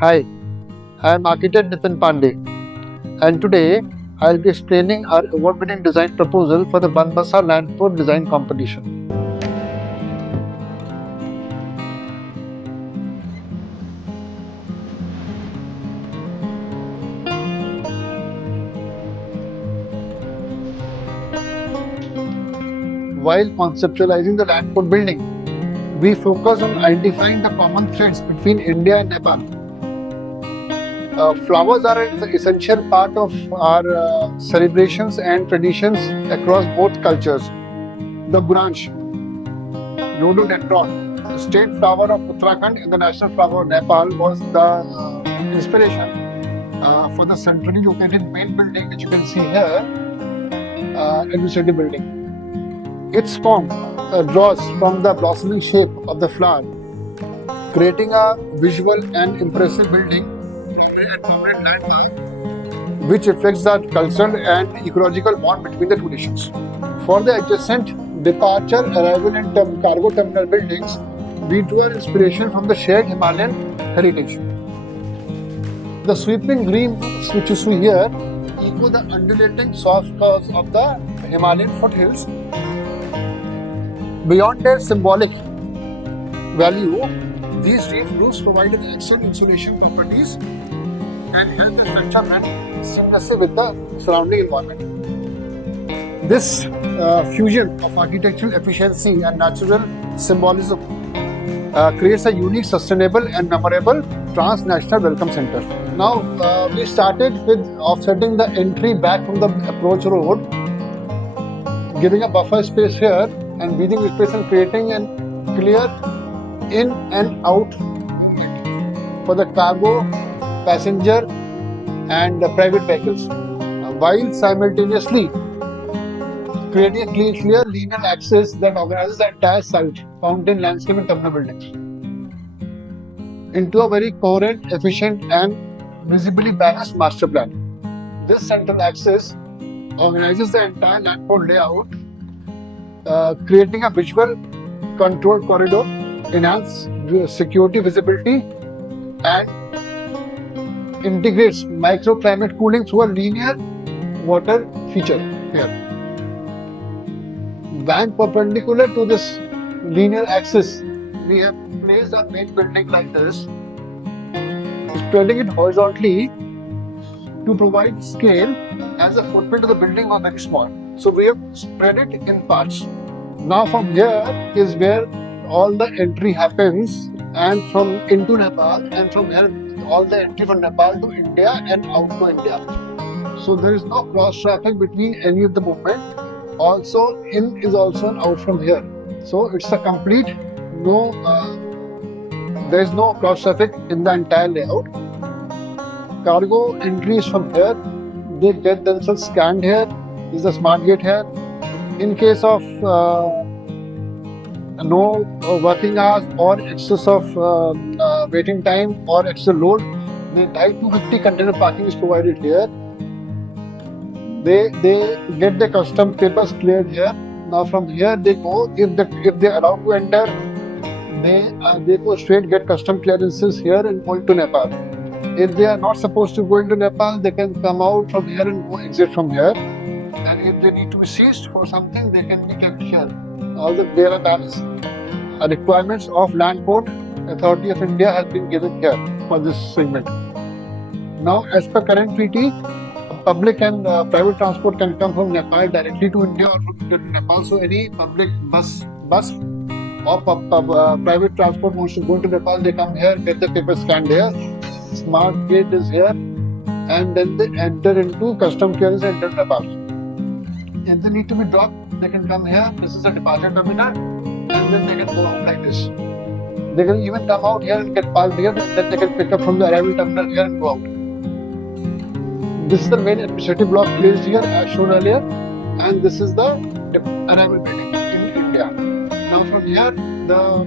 Hi, I am architect Nitin Pande, and today I'll be explaining our award-winning design proposal for the Banbasa Landport Design Competition. While conceptualizing the Landport building, we focus on identifying the common threads between India and Nepal. Flowers are an essential part of our celebrations and traditions across both cultures. The branch, rhododendron, the state flower of Uttarakhand and the national flower of Nepal, was the inspiration for the centrally located main building, which you can see here, administrative building. Its form draws from the blossoming shape of the flower, creating a visual and impressive building and permanent landmark, which reflects the cultural and ecological bond between the two nations. For the adjacent departure, arrival, and cargo terminal buildings, we drew our inspiration from the shared Himalayan heritage. The sweeping green roofs which you see here echo the undulating soft curves of the Himalayan foothills. Beyond their symbolic value, these reef roofs provide an excellent insulation properties and help the structure blend seamlessly with the surrounding environment. This fusion of architectural efficiency and natural symbolism creates a unique, sustainable, and memorable transnational welcome center. Now, we started with offsetting the entry back from the approach road, giving a buffer space here and breathing space and creating a clear in and out for the cargo, passenger, and private vehicles, while simultaneously creating a clear linear axis that organizes the entire site, fountain, landscape, and terminal buildings into a very coherent, efficient, and visibly balanced master plan. This central axis organizes the entire landport layout, creating a visual controlled corridor, enhance security visibility, and integrates microclimate cooling through a linear water feature here. Bang perpendicular to this linear axis, we have placed a main building like this, spreading it horizontally to provide scale, as the footprint of the building was very small. So we have spread it in parts. Now from here is where all the entry happens, and from into Nepal, and from here all the entry from Nepal to India and out to India. So there is no cross traffic between any of the movement. Also in is also an out from here. So it's a complete no. There is no cross traffic in the entire layout. Cargo entries from here, they get themselves scanned here. This is a smart gate here. In case of no working hours or excess of waiting time or extra load, the type 250 container parking is provided here. They get the custom papers cleared here. Now from here they go, if they are allowed to enter, they go straight, get custom clearances here and go into Nepal. If they are not supposed to go into Nepal, they can come out from here and go exit from here. And if they need to be seized for something, they can be kept here. All the there are requirements of Landport Authority of India has been given here for this segment. Now, as per current treaty, public and private transport can come from Nepal directly to India or from India to Nepal. So any public bus or private transport wants to go to Nepal, they come here, get the paper scanned here. Smart gate is here, and then they enter into custom clearance and enter Nepal. If they need to be dropped, they can come here. This is a departure terminal, and then they can go out like this. They can even come out here and get parked here, and then they can pick up from the arrival terminal here and go out. This is the main administrative block placed here as shown earlier, and this is the arrival building in India. Now from here, the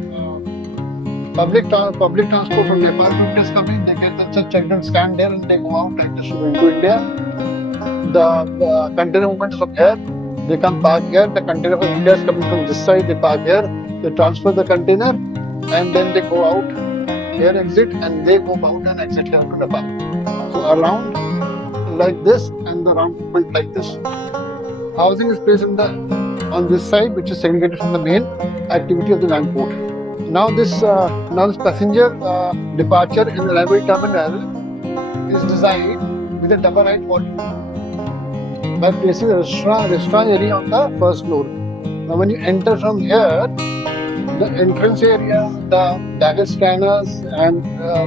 public transport from Nepal to India is coming. They get themselves checked and scanned there, and they go out like this into India. The container movement is from here. They come park here. The container from India is coming from this side. They park here. They transfer the container, and then they go out here exit, and they go bound and exit here to Nepal. So around like this, and the round movement like this. Housing is placed in the on this side, which is segregated from the main activity of the land port. Now this passenger departure and arrival terminal is designed with a double height volume by placing a restaurant area on the first floor. Now, when you enter from here, the entrance area, the baggage scanners, and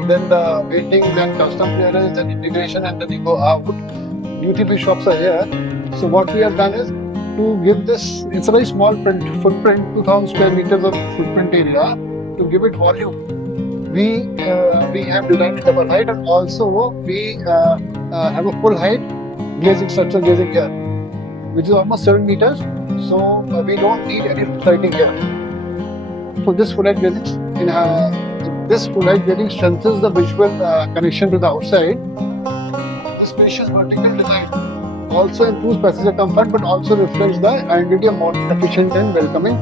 then the waiting, then custom clearance, then immigration, and then you go out. Duty free shops are here. So what we have done is to give this. It's a very small footprint, 2,000 square meters of footprint area. To give it volume, we have designed a double height, and also we have a full height glazing structure glazing here, which is almost 7 meters. So we don't need any roof lighting here. So this full height glazing strengthens the visual connection to the outside. The spacious vertical design also improves passenger comfort, but also reflects the identity of modern, efficient, and welcoming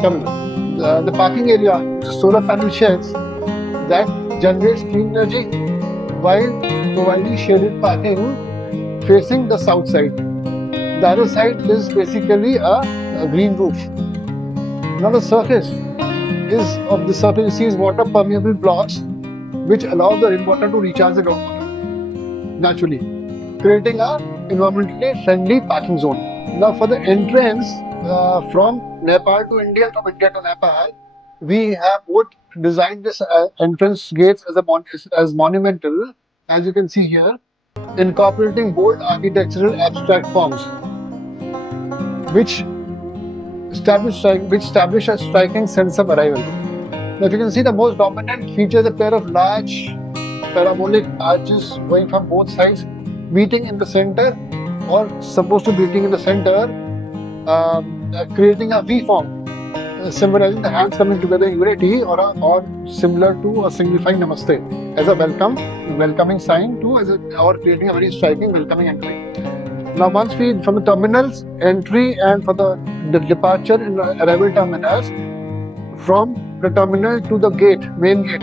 terminal. The parking area uses solar panel sheds that generates clean energy while providing shaded parking facing the south side. The other side is basically a green roof. Now the surface is of the surface you see is water permeable blocks which allow the rainwater to recharge the groundwater naturally, creating a environmentally friendly parking zone. Now for the entrance from Nepal to India, from India to Nepal, we have both designed this entrance gates as monumental, as you can see here, incorporating bold architectural abstract forms, which establish a striking sense of arrival. Now, if you can see, the most dominant feature is a pair of large parabolic arches going from both sides, meeting in the center, or supposed to be meeting in the center, creating a V form, symbolizing the hands coming together in unity, or similar to or signifying Namaste as a welcoming sign to or creating a very striking welcoming entry. Now, once we from the terminals entry and for the departure and arrival terminals, from the terminal to the main gate,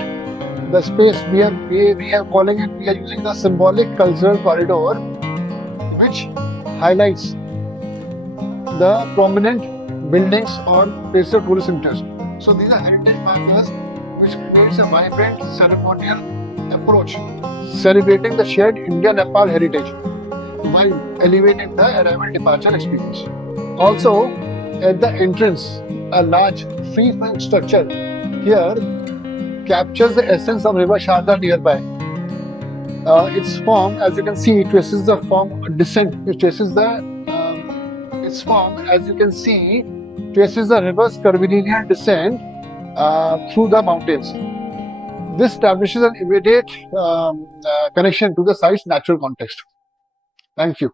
the space we are calling it, we are using the symbolic cultural corridor, which highlights the prominent buildings or places of tourist interest. So these are heritage markers, which creates a vibrant ceremonial approach, celebrating the shared India-Nepal heritage while elevating the arrival departure experience. Also, at the entrance, a large free-flowing structure here captures the essence of River Sharda nearby. Its form, as you can see, traces the form descent. It traces the its form, as you can see, traces the river's curvilinear descent through the mountains. This establishes an immediate connection to the site's natural context. Thank you.